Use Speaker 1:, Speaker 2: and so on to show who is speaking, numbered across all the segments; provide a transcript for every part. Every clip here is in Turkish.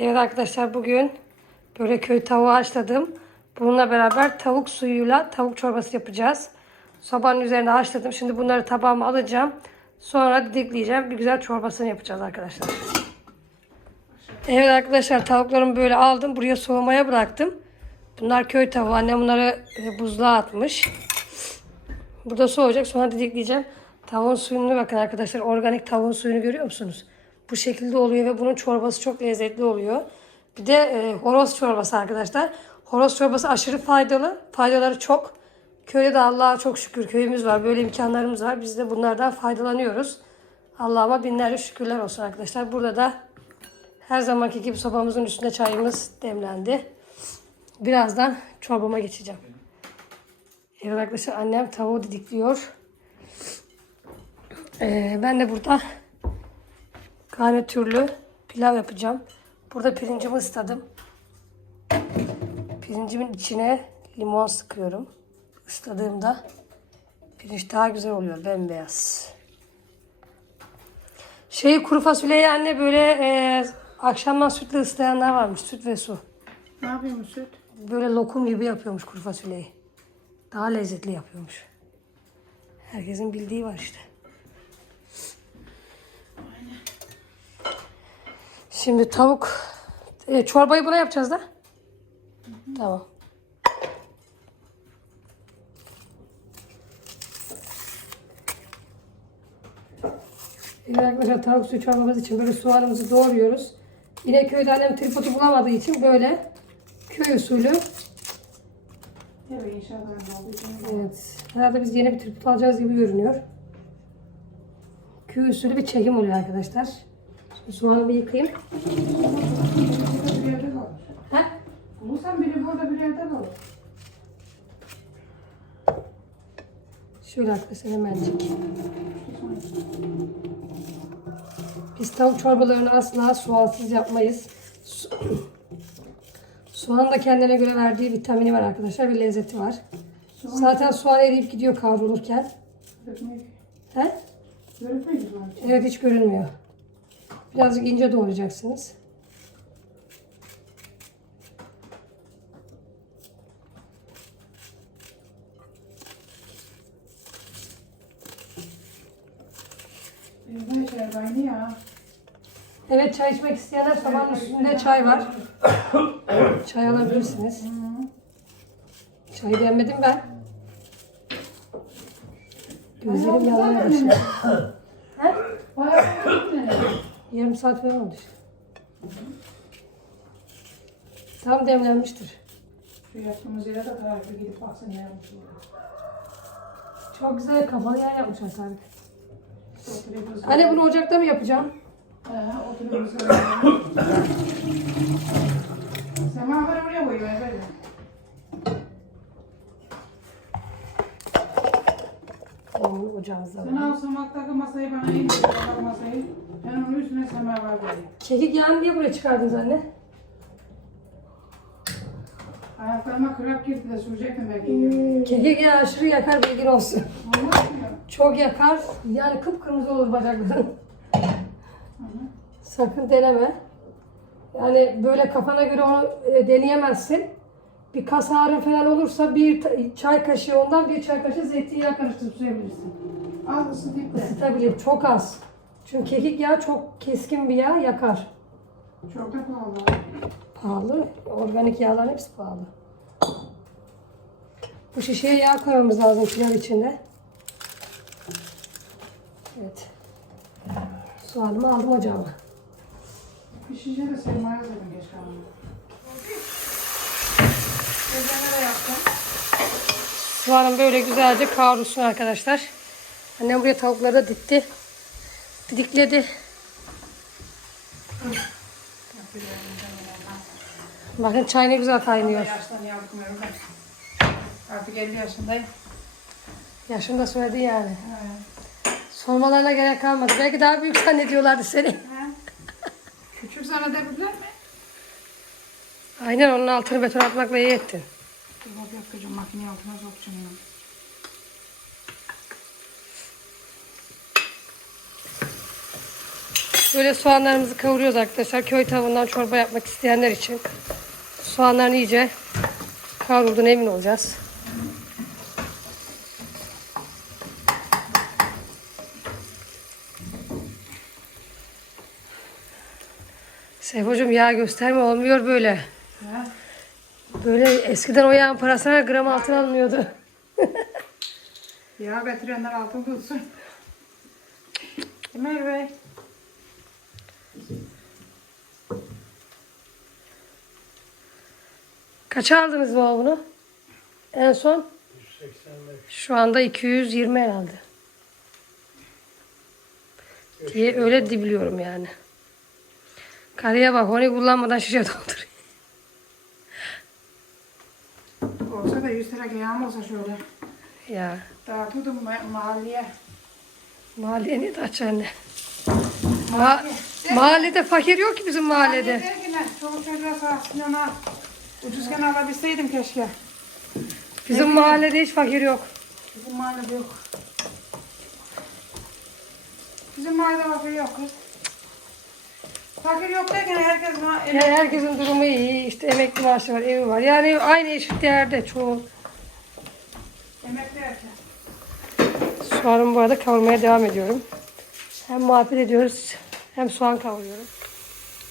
Speaker 1: Evet arkadaşlar bugün böyle köy tavuğu haşladım. Bununla beraber tavuk suyuyla tavuk çorbası yapacağız. Sobanın üzerine haşladım. Şimdi bunları tabağıma alacağım. Sonra didikleyeceğim. Bir güzel çorbasını yapacağız arkadaşlar. Evet arkadaşlar tavuklarımı böyle aldım. Buraya soğumaya bıraktım. Bunlar köy tavuğu. Annem bunları e, buzluğa atmış. Burada soğuyacak. Sonra didikleyeceğim. Tavuğun suyunu bakın arkadaşlar. Organik tavuğun suyunu görüyor musunuz? Bu şekilde oluyor ve bunun çorbası çok lezzetli oluyor. Bir de e, horoz çorbası arkadaşlar. Horoz çorbası aşırı faydalı. Faydaları çok. Köyde de Allah'a çok şükür köyümüz var. Böyle imkanlarımız var. Biz de bunlardan faydalanıyoruz. Allah'ıma binlerce şükürler olsun arkadaşlar. Burada da her zamanki gibi sobamızın üstünde çayımız demlendi. Birazdan çorbama geçeceğim. Evet arkadaşlar annem tavuğu didikliyor. Ee, ben de burada garnitürlü pilav yapacağım. Burada pirincimi ısladım. Pirincimin içine limon sıkıyorum. Isladığımda pirinç daha güzel oluyor bembeyaz. Şey kuru fasulyeyi anne böyle e, akşamdan sütle ıslayanlar varmış. Süt ve su.
Speaker 2: Ne yapıyorsun süt?
Speaker 1: Böyle lokum gibi yapıyormuş kuru fasulyeyi. Daha lezzetli yapıyormuş. Herkesin bildiği var işte. Şimdi tavuk e, çorbayı buna yapacağız da. Tamam. Evet arkadaşlar tavuk suyu çorbamız için böyle soğanımızı doğruyoruz. Yine köyde annem tripodu bulamadığı için böyle köy usulü?
Speaker 2: Evet.
Speaker 1: Herhalde biz yeni bir tripod alacağız gibi görünüyor. Köy usulü bir çekim oluyor arkadaşlar. Soğanı bir yıkayayım.
Speaker 2: Bir yerde kalır.
Speaker 1: Ha?
Speaker 2: Bulursan biri burada bir yerde kalır.
Speaker 1: Şöyle arkadaşlar hemencik. Biz tavuk çorbalarını asla soğansız yapmayız. Su- Soğanın da kendine göre verdiği vitamini var arkadaşlar ve lezzeti var. Zaten soğan eriyip gidiyor kavrulurken.
Speaker 2: Dökmek.
Speaker 1: He?
Speaker 2: Var.
Speaker 1: Evet hiç görünmüyor. Birazcık ince doğrayacaksınız. Evet çay içmek isteyenler sabahın üstünde çay var. Çay alabilirsiniz. Çayı beğenmedim ben. Gözlerim yanmaya başladı. He?
Speaker 2: Bayağı bir ne?
Speaker 1: Yarım saat falan oldu işte. Tam demlenmiştir.
Speaker 2: Şu yaptığımız yere de tarife gidip baksana ne yapmış olur.
Speaker 1: Çok güzel kapalı yer yapmışlar
Speaker 2: oturuyoruz.
Speaker 1: Anne bunu ocakta mı yapacağım?
Speaker 2: He, oturuyoruz. Semaver oraya koyuyor böyle.
Speaker 1: Oo, ocağımızda
Speaker 2: Sen
Speaker 1: var.
Speaker 2: al semaktaki masayı bana indir. Masayı. Ben onun üstüne semaver koyayım.
Speaker 1: Kekik yağını niye buraya çıkardınız anne?
Speaker 2: Ayaklarıma kırık girdi de sürecektim belki.
Speaker 1: Kekik yağı aşırı yakar bilgin olsun.
Speaker 2: Olmaz mı?
Speaker 1: Çok yakar. Yani kıpkırmızı olur bacakların. Sakın deneme. Yani böyle kafana göre onu e, deneyemezsin. Bir kas ağrın falan olursa bir ta- çay kaşığı ondan bir çay kaşığı zeytinyağı karıştırıp sürebilirsin.
Speaker 2: Az ısıtayım da.
Speaker 1: Isıtabilir. Çok az. Çünkü kekik yağı çok keskin bir yağ yakar.
Speaker 2: Çok da pahalı.
Speaker 1: Pahalı. Organik yağların hepsi pahalı. Bu şişeye yağ koymamız lazım pilav içinde. Evet. Soğanımı aldım ocağıma.
Speaker 2: Pişince de sermaye yazarım geç kalmadı. De yaptım.
Speaker 1: Soğanım böyle güzelce kavrulsun arkadaşlar. Annem buraya tavukları da ditti. Didikledi. Bakın çay ne güzel kaynıyor.
Speaker 2: Yaştan ben. Artık 50 yaşındayım.
Speaker 1: Yaşını da söyledi yani.
Speaker 2: He.
Speaker 1: Sormalarına gerek kalmadı. Belki daha büyük zannediyorlardı seni.
Speaker 2: He. Küçük zannedebilirler mi?
Speaker 1: Aynen onun altını beton atmakla iyi ettin.
Speaker 2: Dur bak yakacağım makineyi altına sokacağım
Speaker 1: Böyle soğanlarımızı kavuruyoruz arkadaşlar. Köy tavuğundan çorba yapmak isteyenler için. Soğanların iyice kavrulduğuna emin olacağız. Seyfocuğum yağ gösterme olmuyor böyle. Böyle eskiden o yağın parasına gram altın alınıyordu.
Speaker 2: Ya getirenler altın bulsun. Ömer Bey.
Speaker 1: Kaça aldınız baba bunu? En son? Şu anda 220 herhalde. Diye öyle dibiliyorum yani. Karıya bak onu kullanmadan şişe dolduruyor.
Speaker 2: Olsa da 100 lira yağım olsa şöyle.
Speaker 1: Ya
Speaker 2: Dağıtıyordum ma- mahalleye.
Speaker 1: mahalleye ne taç anne? Ma mahallede fakir yok ki bizim mahallede.
Speaker 2: Ne? Çoluk çocuğa ona. Ucuzken alabilseydim keşke.
Speaker 1: Bizim mahallede hiç fakir yok.
Speaker 2: Bizim mahallede yok. Bizim mahallede fakir yok kız. Fakir yok derken herkes
Speaker 1: Yani herkesin durumu iyi. İşte emekli maaşı var, evi var. Yani aynı eşit değerde çoğu.
Speaker 2: emekli erkek.
Speaker 1: Soğanımı bu arada kavurmaya devam ediyorum. Hem muhabbet ediyoruz hem soğan kavuruyorum.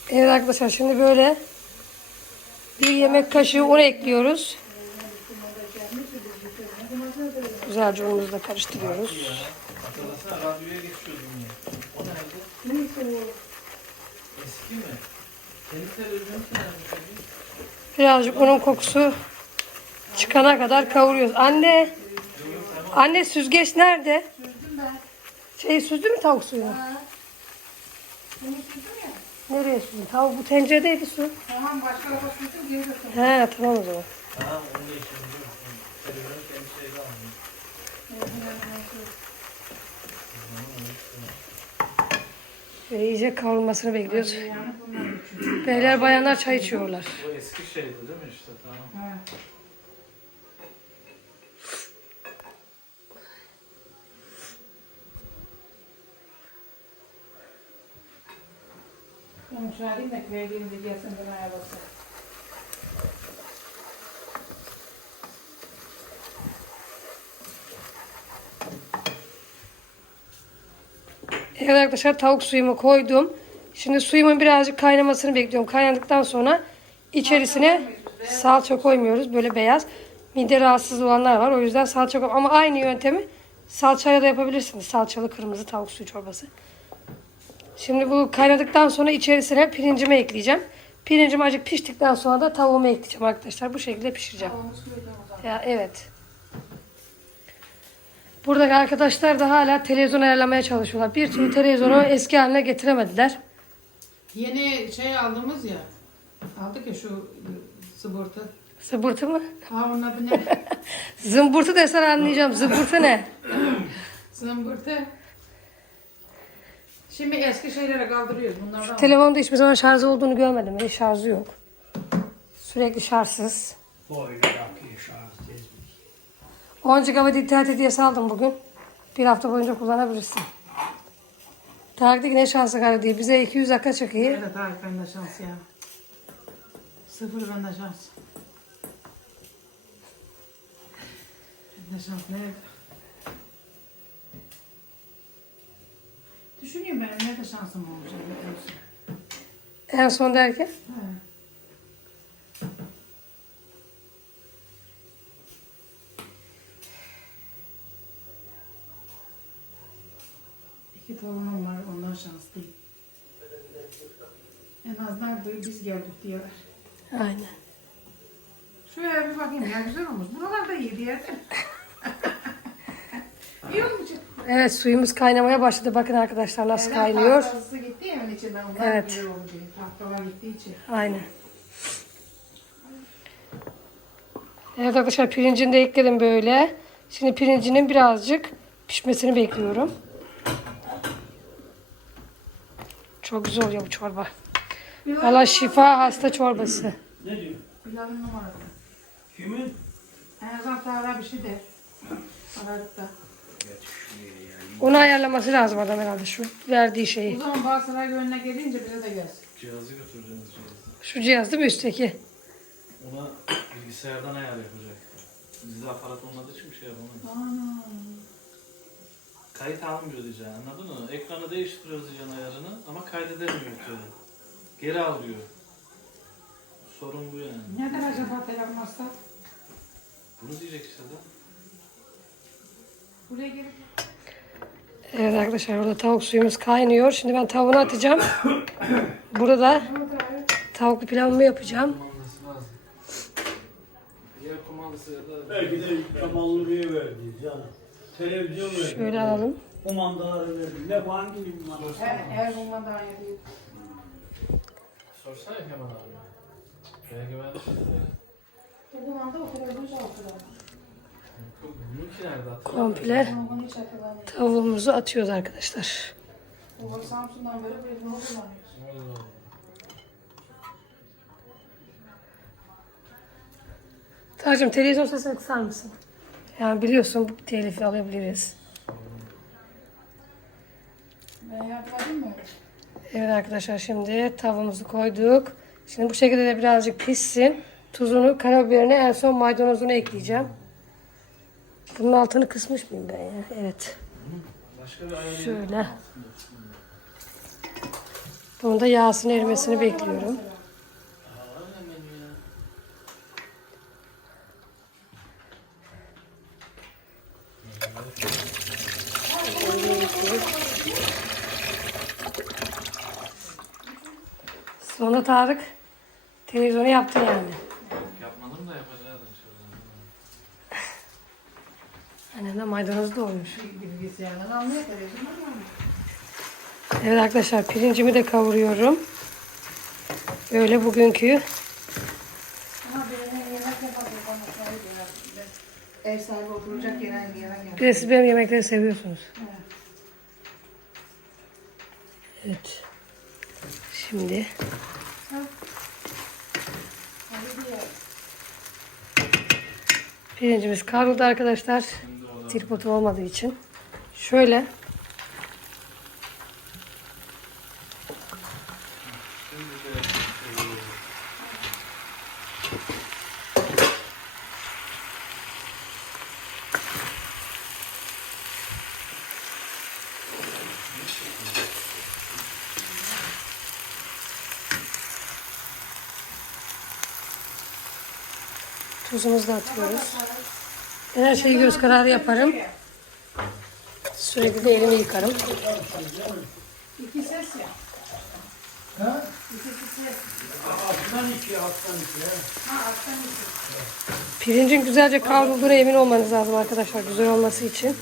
Speaker 1: Evet arkadaşlar şimdi böyle bir yemek kaşığı un ekliyoruz. Güzelce unumuzu da karıştırıyoruz. Birazcık unun kokusu çıkana kadar kavuruyoruz. Anne, anne süzgeç nerede?
Speaker 2: Süzdüm ben.
Speaker 1: Şey süzdü mü tavuk suyunu?
Speaker 2: Bunu süzdüm ya.
Speaker 1: Nereye süzdün? Tavuk bu tenceredeydi su.
Speaker 2: Tamam başka da süzdüm geri götürdüm.
Speaker 1: He tamam o zaman.
Speaker 3: Tamam onu için biliyorum. Televizyon kendi şeyde almış.
Speaker 1: Ve iyice kavrulmasını bekliyoruz. Beyler bayanlar çay içiyorlar.
Speaker 3: Bu eski şeydi değil mi işte tamam.
Speaker 2: Ha. Köye gelince gelsin.
Speaker 1: Evet arkadaşlar tavuk suyumu koydum. Şimdi suyumun birazcık kaynamasını bekliyorum. Kaynadıktan sonra içerisine salça koymuyoruz. Böyle beyaz. Mide rahatsız olanlar var. O yüzden salça koy. Ama aynı yöntemi salçayla da yapabilirsiniz. Salçalı kırmızı tavuk suyu çorbası. Şimdi bu kaynadıktan sonra içerisine pirincimi ekleyeceğim. Pirincim azıcık piştikten sonra da tavuğumu ekleyeceğim arkadaşlar. Bu şekilde pişireceğim. Ya evet. Buradaki arkadaşlar da hala televizyon ayarlamaya çalışıyorlar. Bir türlü televizyonu eski haline getiremediler.
Speaker 2: Yeni şey aldığımız ya. Aldık ya şu ıı, zıbırtı.
Speaker 1: Zıbırtı mı?
Speaker 2: Ha onun adı ne?
Speaker 1: Zımbırtı desen anlayacağım. Zıbırtı ne?
Speaker 2: Zımbırtı. Şimdi eski şeylere kaldırıyoruz bunlardan.
Speaker 1: Telefonda hiçbir zaman şarjı olduğunu görmedim. Hiç şarjı yok. Sürekli şarjsız.
Speaker 4: Böyle yapıyor şans tezmiş.
Speaker 1: 10 GB internet hediyesi aldım bugün. Bir hafta boyunca kullanabilirsin. Tarık dedi ki ne şansı var diye. Bize 200 dakika çekiyor.
Speaker 2: Nerede Tarık bende şans ya. Sıfır bende şans. Bende şans nerede? Düşünüyorum benim nerede şansım olacak.
Speaker 1: En son derken.
Speaker 2: İki torunum var ondan şanslıyım. En azından bu- biz geldik diyorlar.
Speaker 1: Aynen.
Speaker 2: Şuraya bir bakayım ya güzel olmuş. Buralar da iyi bir yerde.
Speaker 1: Evet suyumuz kaynamaya başladı. Bakın arkadaşlar nasıl
Speaker 2: Evden
Speaker 1: kaynıyor.
Speaker 2: tahtası gitti evin içinden. Ondan
Speaker 1: Evet.
Speaker 2: güzel olmuş. Tahtalar gittiği için.
Speaker 1: Aynen. Evet arkadaşlar pirincini de ekledim böyle. Şimdi pirincinin birazcık pişmesini bekliyorum. Çok güzel oluyor bu çorba. Valla şifa hasta çorbası.
Speaker 4: Ne diyor?
Speaker 2: Bilal'in numarası.
Speaker 4: Kimin?
Speaker 2: En azından Tahra bir şey der. Aradık da.
Speaker 1: Onu ayarlaması lazım adam herhalde şu verdiği
Speaker 2: O
Speaker 1: şeyi.
Speaker 2: zaman Galatasaray önüne gelince bize de gelsin.
Speaker 3: Cihazı götüreceğiz cihazı.
Speaker 1: Şu cihaz değil mi üstteki?
Speaker 3: Ona bilgisayardan ayar yapacak. Bizde aparat olmadığı için bir şey yapamayız.
Speaker 2: Ana.
Speaker 3: Kayıt almıyor diyeceğim anladın mı? Ekranı değiştiriyoruz diyeceğim ayarını ama kaydedemiyor türlü. Geri alıyor. Sorun bu yani.
Speaker 2: Neden acaba telefon masraf?
Speaker 3: Bunu diyecek işte de.
Speaker 2: Buraya gelip
Speaker 1: Evet arkadaşlar orada tavuk suyumuz kaynıyor. Şimdi ben tavuğunu atacağım. Burada da tavuklu pilavımı yapacağım.
Speaker 4: Belki de bir verdi canım. Televizyon verdi.
Speaker 1: Şöyle alalım.
Speaker 4: Kumandaları verdi. Ne hangi kumandası?
Speaker 2: her, iyi değil.
Speaker 3: Sorsana Kemal abi. Belki ben...
Speaker 2: Bu kumanda o
Speaker 3: nerede hatırlamıyorum.
Speaker 1: Komple tavuğumuzu atıyoruz arkadaşlar.
Speaker 2: Samsun'dan
Speaker 1: televizyon sesini kısar mısın? Yani biliyorsun bu telifi alabiliriz.
Speaker 2: Ben yapmadım mı?
Speaker 1: Evet arkadaşlar şimdi tavuğumuzu koyduk. Şimdi bu şekilde de birazcık pişsin. Tuzunu, karabiberini en son maydanozunu ekleyeceğim. Bunun altını kısmış mıyım ben ya? Evet.
Speaker 3: Başka bir ayarı
Speaker 1: Şöyle. Bunun da yağsının erimesini bekliyorum. Sonra Tarık televizyonu yaptı yani.
Speaker 3: Yapmadım da yapacağız inşallah.
Speaker 1: Annem de maydanoz doğmuş.
Speaker 2: Televizyondan anlıyor.
Speaker 1: Evet arkadaşlar pirincimi de kavuruyorum. Böyle bugünkü.
Speaker 2: Ev sahibi oturacak yere yemek yapacak.
Speaker 1: Bir de siz benim yemekleri seviyorsunuz. Evet. Şimdi pirincimiz kavruldu arkadaşlar.
Speaker 3: Şimdi o da
Speaker 1: Tripod olmadığı için. Şöyle tuzumuzu da atıyoruz. Ben her şeyi göz kararı yaparım. Sürekli de elimi yıkarım.
Speaker 2: İki ses ya.
Speaker 4: Ha?
Speaker 2: İki ses.
Speaker 4: Alttan iki, alttan iki. ha.
Speaker 2: Alttan iki.
Speaker 1: Pirincin güzelce kavrulduğuna emin olmanız lazım arkadaşlar güzel olması için.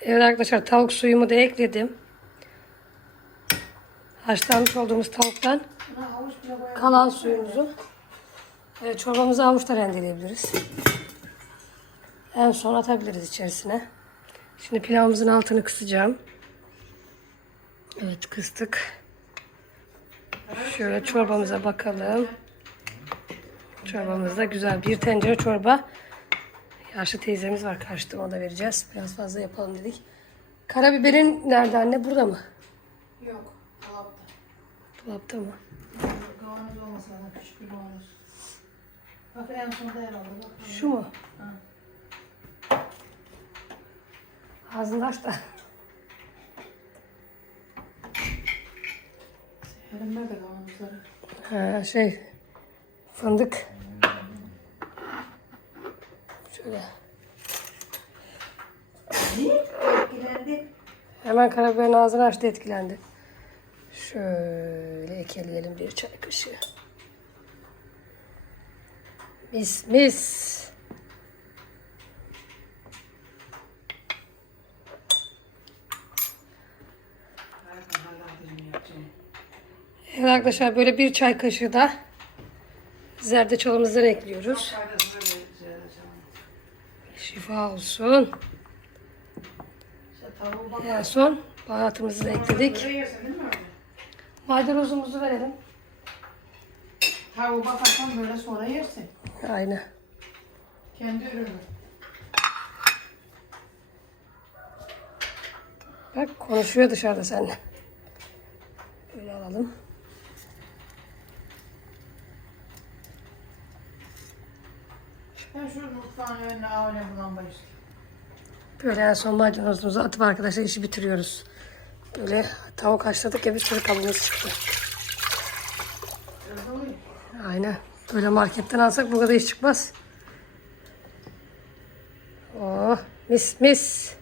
Speaker 1: Evet arkadaşlar tavuk suyumu da ekledim. Haşlanmış olduğumuz tavuktan kalan suyumuzu evet, çorbamızı havuçla rendeleyebiliriz. En son atabiliriz içerisine. Şimdi pilavımızın altını kısacağım. Evet kıstık. Şöyle çorbamıza bakalım. Çorbamız da güzel. Bir tencere çorba. Yaşlı teyzemiz var karşıda ona da vereceğiz. Biraz fazla yapalım dedik. Karabiberin nerede anne? Burada mı?
Speaker 2: Yok. Dolapta.
Speaker 1: Dolapta mı?
Speaker 2: Kavanoz olmasa da küçük bir kavanoz. Bak en sonda herhalde. Bak.
Speaker 1: Şu mu? Ağzını aç da.
Speaker 2: Elimde de kavanozları.
Speaker 1: Ha, şey fındık. Şöyle.
Speaker 2: Etkilendi.
Speaker 1: Hemen karabiberin ağzını açtı etkilendi. Şöyle ekeleyelim bir çay kaşığı. Mis mis. Evet arkadaşlar böyle bir çay kaşığı da zerdeçalımızdan ekliyoruz. Şifa olsun. En son baharatımızı da ekledik. Maydanozumuzu verelim.
Speaker 2: Tavuğu bakarsan böyle sonra yersin.
Speaker 1: Aynı.
Speaker 2: Kendi ürünü.
Speaker 1: Bak konuşuyor dışarıda seninle. Böyle alalım.
Speaker 2: Ben şu mutfağın önüne ağırlayayım bundan başlayayım.
Speaker 1: Böyle en son maydanozumuzu atıp arkadaşlar işi bitiriyoruz. Böyle tavuk haşladık ya bir sürü kabuğumuz çıktı. Aynen. Böyle marketten alsak bu kadar iş çıkmaz. Oh mis mis.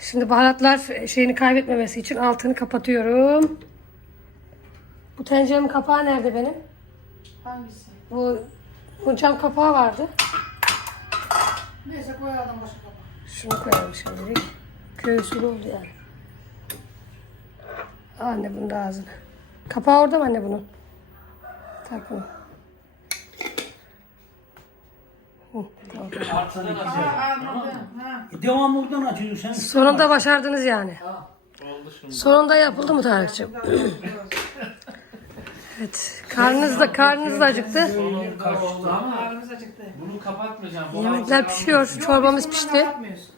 Speaker 1: Şimdi baharatlar şeyini kaybetmemesi için altını kapatıyorum. Bu tenceremin kapağı nerede benim?
Speaker 2: Hangisi?
Speaker 1: Bu, bu cam kapağı vardı.
Speaker 2: Neyse koyalım başka kapağı.
Speaker 1: Şunu koyalım şimdilik. Köy usulü oldu yani. Anne bunun da ağzını. Kapağı orada mı anne bunun? Tak bunu. Hı, tamam.
Speaker 2: Anladım. Ha.
Speaker 4: E, Devam buradan açıyorsun sen.
Speaker 1: Sonunda başardınız yani.
Speaker 3: Oldu şimdi.
Speaker 1: Sonunda yapıldı mı Tarık'cığım? Evet. Karnınız da, karnınız da acıktı.
Speaker 3: Sonunda oldu ama
Speaker 2: Ağrımız acıktı.
Speaker 3: bunu kapatmayacağım. Bu
Speaker 1: Yemekler
Speaker 3: ağzı
Speaker 1: pişiyor. Çorbamız pişti.
Speaker 2: kapatmıyoruz.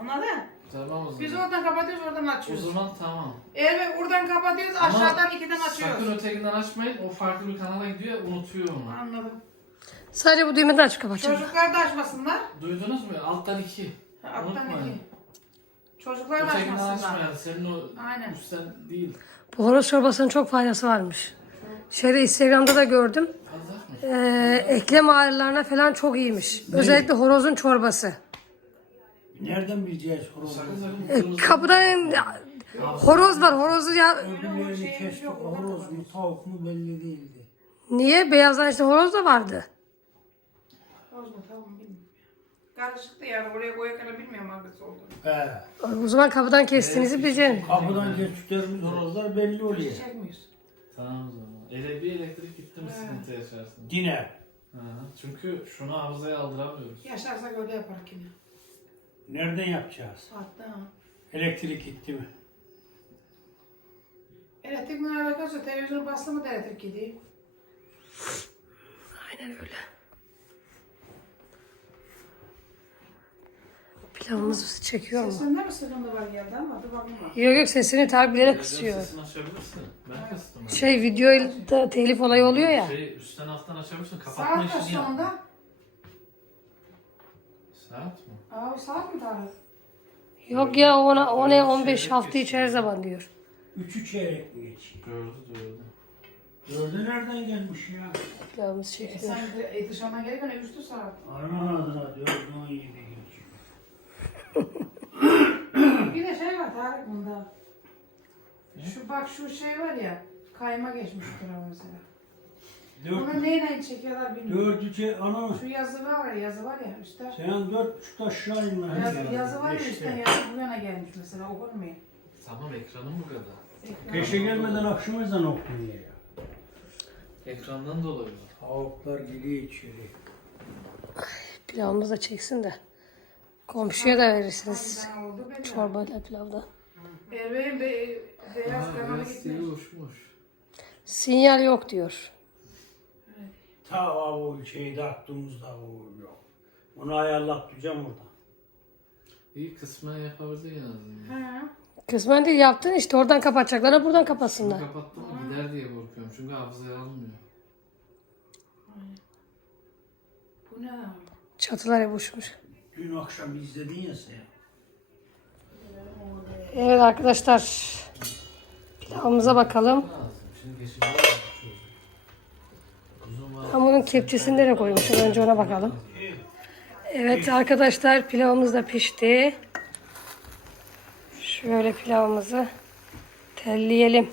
Speaker 2: Anladın?
Speaker 3: Tamam o
Speaker 2: Biz
Speaker 3: zaman.
Speaker 2: oradan kapatıyoruz oradan
Speaker 3: O
Speaker 2: açıyoruz.
Speaker 3: zaman tamam.
Speaker 2: Evet oradan kapatıyoruz
Speaker 3: Ama
Speaker 2: aşağıdan ikiden
Speaker 3: Sakın
Speaker 2: açıyoruz.
Speaker 3: ötekinden açmayın. O farklı bir kanala gidiyor. Unutuyor onu.
Speaker 2: Anladım.
Speaker 1: Sadece bu düğmeden açıp kapatacağım.
Speaker 2: Çocuklar da açmasınlar.
Speaker 3: Duydunuz mu? Alttan iki.
Speaker 2: Ha, Alttan
Speaker 3: Unutmayın.
Speaker 2: iki. Çocuklar da
Speaker 3: Ötekinden
Speaker 2: açmasınlar.
Speaker 3: açmayın. Senin o
Speaker 2: Aynen.
Speaker 3: üstten değil.
Speaker 1: Bu horoz çorbasının çok faydası varmış. Şeyde Instagram'da da gördüm.
Speaker 3: Fazla mı?
Speaker 1: Ee, eklem ağrılarına falan çok iyiymiş. Özellikle horozun çorbası.
Speaker 4: Nereden bileceğiz horozu?
Speaker 1: E, kapıdan horoz var. Horozu ya
Speaker 4: Öbürlerini kestik. Horoz mu tavuk mu belli değildi.
Speaker 1: niye? Beyazdan işte horoz da vardı.
Speaker 2: Mu tamam bilmiyorum. Karışıktı yani oraya koyarken bilmiyorum hangisi oldu.
Speaker 4: He.
Speaker 1: O zaman kapıdan kestiğinizi bileceksin.
Speaker 4: Kapıdan geçtiklerimiz horozlar belli oluyor.
Speaker 2: Çekmiyoruz.
Speaker 3: Tamam o zaman. Ele bir elektrik gitti mi sıkıntı yaşarsın.
Speaker 4: Yine.
Speaker 3: Hı hı. Çünkü şunu hafızaya aldıramıyoruz.
Speaker 2: Yaşarsak öyle yaparız yine.
Speaker 4: Nereden yapacağız?
Speaker 2: Hatta.
Speaker 4: Elektrik gitti mi?
Speaker 2: Elektrik ne alakası? Televizyonu bastı mı da elektrik gidiyor.
Speaker 1: Aynen öyle. Pilavımız çekiyor mu?
Speaker 2: Sesinde mi sıkıntı var geldi ama dur bakayım bak.
Speaker 1: Yok yok sesini tabi bilerek
Speaker 3: Televizyon
Speaker 1: kısıyor.
Speaker 3: Sesini açabilirsin. Ben kıstım.
Speaker 1: Şey videoda telif olayı oluyor ya.
Speaker 3: Şey üstten alttan açabilirsin. Kapatma
Speaker 2: Saat kaç
Speaker 3: işini yap.
Speaker 2: sonunda?
Speaker 3: Saat mi?
Speaker 2: Aa saat mi Tarık?
Speaker 1: Yok ya ona, ona 15 hafta içer zaman diyor.
Speaker 4: Üçü çeyrek mi geçiyor?
Speaker 3: Gördü gördü.
Speaker 4: Dördü nereden gelmiş ya?
Speaker 1: Pilavımız
Speaker 2: E
Speaker 1: çekiyor.
Speaker 2: sen de, e, dışarıdan gelirken üçtü saat.
Speaker 4: Arman adına dördü on yedi geçiyor.
Speaker 2: Bir de şey var Tarık bunda. Şu bak şu şey var ya. Kayma geçmiş şu tarafa mesela. Bunu
Speaker 4: Dört,
Speaker 2: neyle çekiyorlar bilmiyorum.
Speaker 4: dördü çe... Ana
Speaker 2: Şu yazı var ya yazı var ya üstte.
Speaker 4: sen dört buçukta aşağı in lan.
Speaker 2: Yazı, yazı var ya üstte yazı bu yana gelmiş mesela okunmuyor.
Speaker 3: Tamam ekranım bu kadar.
Speaker 2: Ekran-
Speaker 4: Keşe gelmeden akşam ezan okunuyor ya.
Speaker 3: Ekrandan dolayı.
Speaker 4: Tavuklar geliyor içeri.
Speaker 1: Pilavımızı da çeksin de. Komşuya da verirsiniz.
Speaker 2: Harbiden oldu belli.
Speaker 1: Çorbayla pilavda.
Speaker 2: Erbeğin be, beyaz kanalı
Speaker 3: biraz
Speaker 2: gitmiş.
Speaker 3: dili uçmuş.
Speaker 1: Sinyal yok diyor.
Speaker 4: Ta o şeyde attığımızda o yok. Onu ayarlatacağım orada.
Speaker 3: İyi kısmen yapabildi en azından.
Speaker 2: Ha.
Speaker 1: Kısmen değil yaptın işte oradan kapatacaklar buradan
Speaker 3: Bunu
Speaker 1: kapatsınlar.
Speaker 3: kapattım mı gider diye korkuyorum. Çünkü hafızaya almıyor.
Speaker 2: Bu ne?
Speaker 1: Çatılar hep uçmuş.
Speaker 4: Dün akşam izledin ya sen.
Speaker 1: Evet arkadaşlar. Pilavımıza bakalım.
Speaker 3: Lazım. Şimdi geçeceğiz.
Speaker 1: Bunun kepçesini nereye koymuşum? Önce ona bakalım. Evet arkadaşlar pilavımız da pişti. Şöyle pilavımızı telleyelim.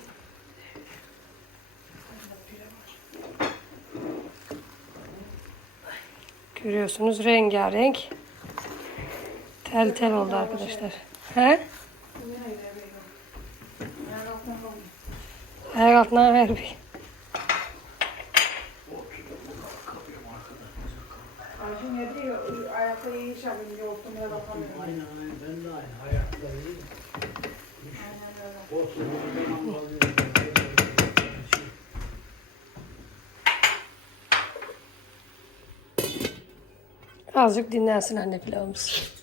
Speaker 1: Görüyorsunuz rengarenk. Tel tel oldu arkadaşlar. He? Ayak altına ver bir.
Speaker 2: Ayşe ne diyor? Ayakta iyi iş yapıyor. Oturmaya bakamıyorum.
Speaker 4: Aynen aynen ben de aynı hayatta iyi. Olsun zaman kalıyor.
Speaker 1: Azıcık dinlensin anne pilavımız.